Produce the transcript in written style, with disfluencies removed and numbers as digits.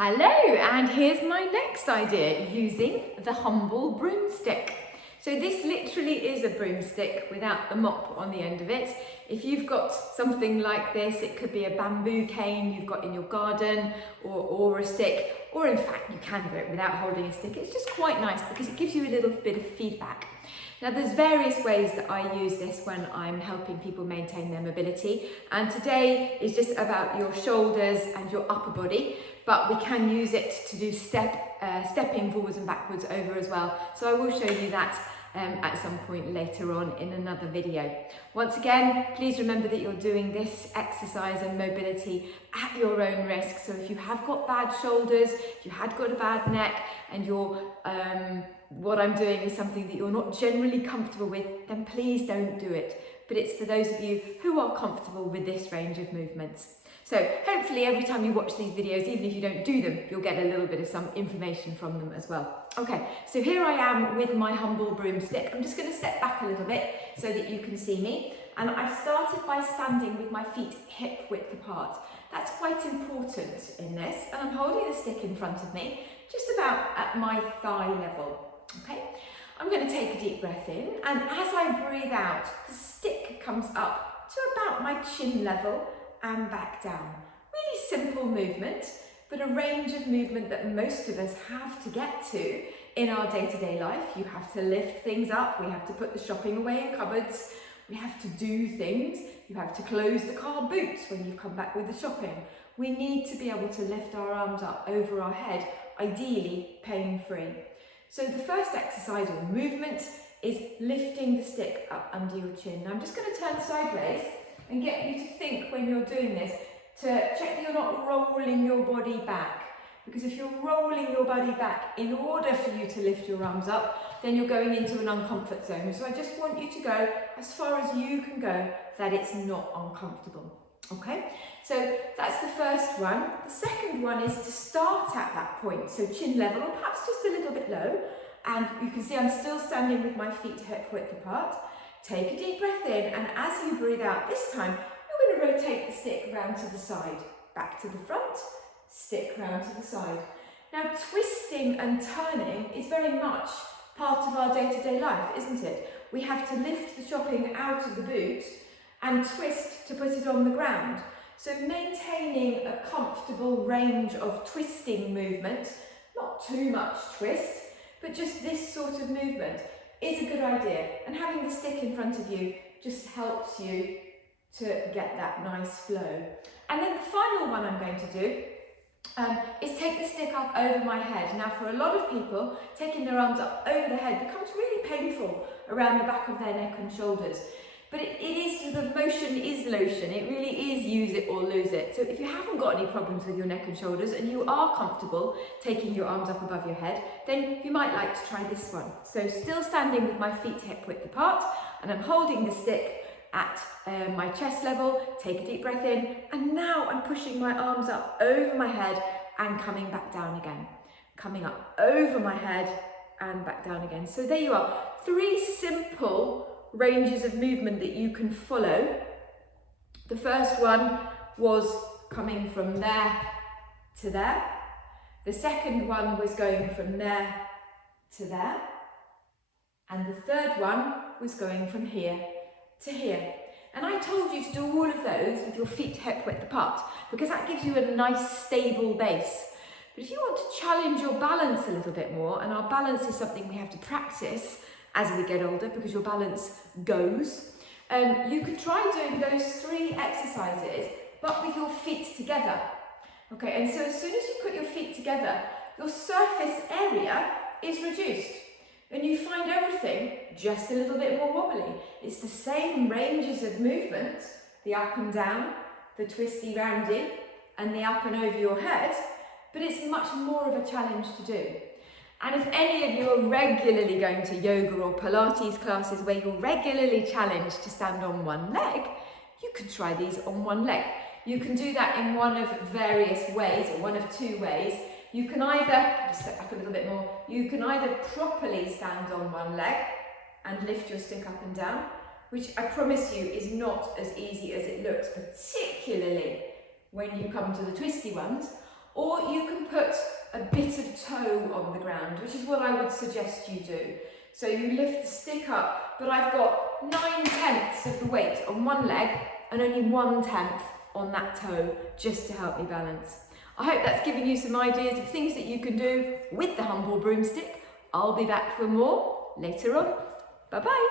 Hello, and here's my next idea, using the humble broomstick. So this literally is a broomstick without the mop on the end of it. If you've got something like this, it could be a bamboo cane you've got in your garden or a stick, or in fact you can do it without holding a stick. It's just quite nice because it gives you a little bit of feedback. Now there's various ways that I use this when I'm helping people maintain their mobility, and today is just about your shoulders and your upper body, but we can use it to do stepping forwards and backwards over as well. So I will show you that at some point later on in another video. Once again, please remember that you're doing this exercise and mobility at your own risk. So if you have got bad shoulders, if you had got a bad neck, and what I'm doing is something that you're not generally comfortable with, then please don't do it. But it's for those of you who are comfortable with this range of movements. So hopefully every time you watch these videos, even if you don't do them, you'll get a little bit of some information from them as well. Okay, so here I am with my humble broomstick. I'm just going to step back a little bit so that you can see me. And I started by standing with my feet hip width apart. That's quite important in this. And I'm holding the stick in front of me, just about at my thigh level. Okay, I'm going to take a deep breath in, and as I breathe out, the stick comes up to about my chin level and back down. Really simple movement, but a range of movement that most of us have to get to in our day-to-day life. You have to lift things up, we have to put the shopping away in cupboards, we have to do things, you have to close the car boots when you come back with the shopping. We need to be able to lift our arms up over our head, ideally pain-free. So the first exercise or movement is lifting the stick up under your chin. Now I'm just going to turn sideways and get you to think when you're doing this to check that you're not rolling your body back. Because if you're rolling your body back in order for you to lift your arms up, then you're going into an uncomfort zone. So I just want you to go as far as you can go that it's not uncomfortable. Okay, so that's the first one. The second one is to start at that point, so chin level or perhaps just a little bit low. And you can see I'm still standing with my feet hip width apart. Take a deep breath in, and as you breathe out this time, you're going to rotate the stick round to the side, back to the front, stick round to the side. Now twisting and turning is very much part of our day-to-day life, isn't it? We have to lift the shopping out of the boot and twist to put it on the ground. So maintaining a comfortable range of twisting movement, not too much twist, but just this sort of movement is a good idea. And having the stick in front of you just helps you to get that nice flow. And then the final one I'm going to do is take the stick up over my head. Now for a lot of people, taking their arms up over the head becomes really painful around the back of their neck and shoulders. But it is, the motion is lotion. It really is use it or lose it. So if you haven't got any problems with your neck and shoulders and you are comfortable taking your arms up above your head, then you might like to try this one. So still standing with my feet hip width apart, and I'm holding the stick at my chest level. Take a deep breath in, and now I'm pushing my arms up over my head and coming back down again. Coming up over my head and back down again. So there you are, 3 simple ranges of movement that you can follow. The first one was coming from there to there. The second one was going from there to there. And the third one was going from here to here. And I told you to do all of those with your feet hip width apart because that gives you a nice stable base. But if you want to challenge your balance a little bit more, and our balance is something we have to practice as we get older because your balance goes, you could try doing those 3 exercises but with your feet together. Okay, and so as soon as you put your feet together, your surface area is reduced and you find everything just a little bit more wobbly. It's the same ranges of movement, the up and down, the twisty roundy and the up and over your head, but it's much more of a challenge to do. And if any of you are regularly going to yoga or Pilates classes where you're regularly challenged to stand on one leg, you can try these on one leg. You can do that in one of various ways, or one of 2 ways. You can either, just step back a little bit more, you can either properly stand on one leg and lift your stick up and down, which I promise you is not as easy as it looks, particularly when you come to the twisty ones. Or you can put a bit of toe on the ground, which is what I would suggest you do. So you lift the stick up, but I've got 9/10 of the weight on one leg and only 1/10 on that toe, just to help me balance. I hope that's given you some ideas of things that you can do with the humble broomstick. I'll be back for more later on. Bye-bye.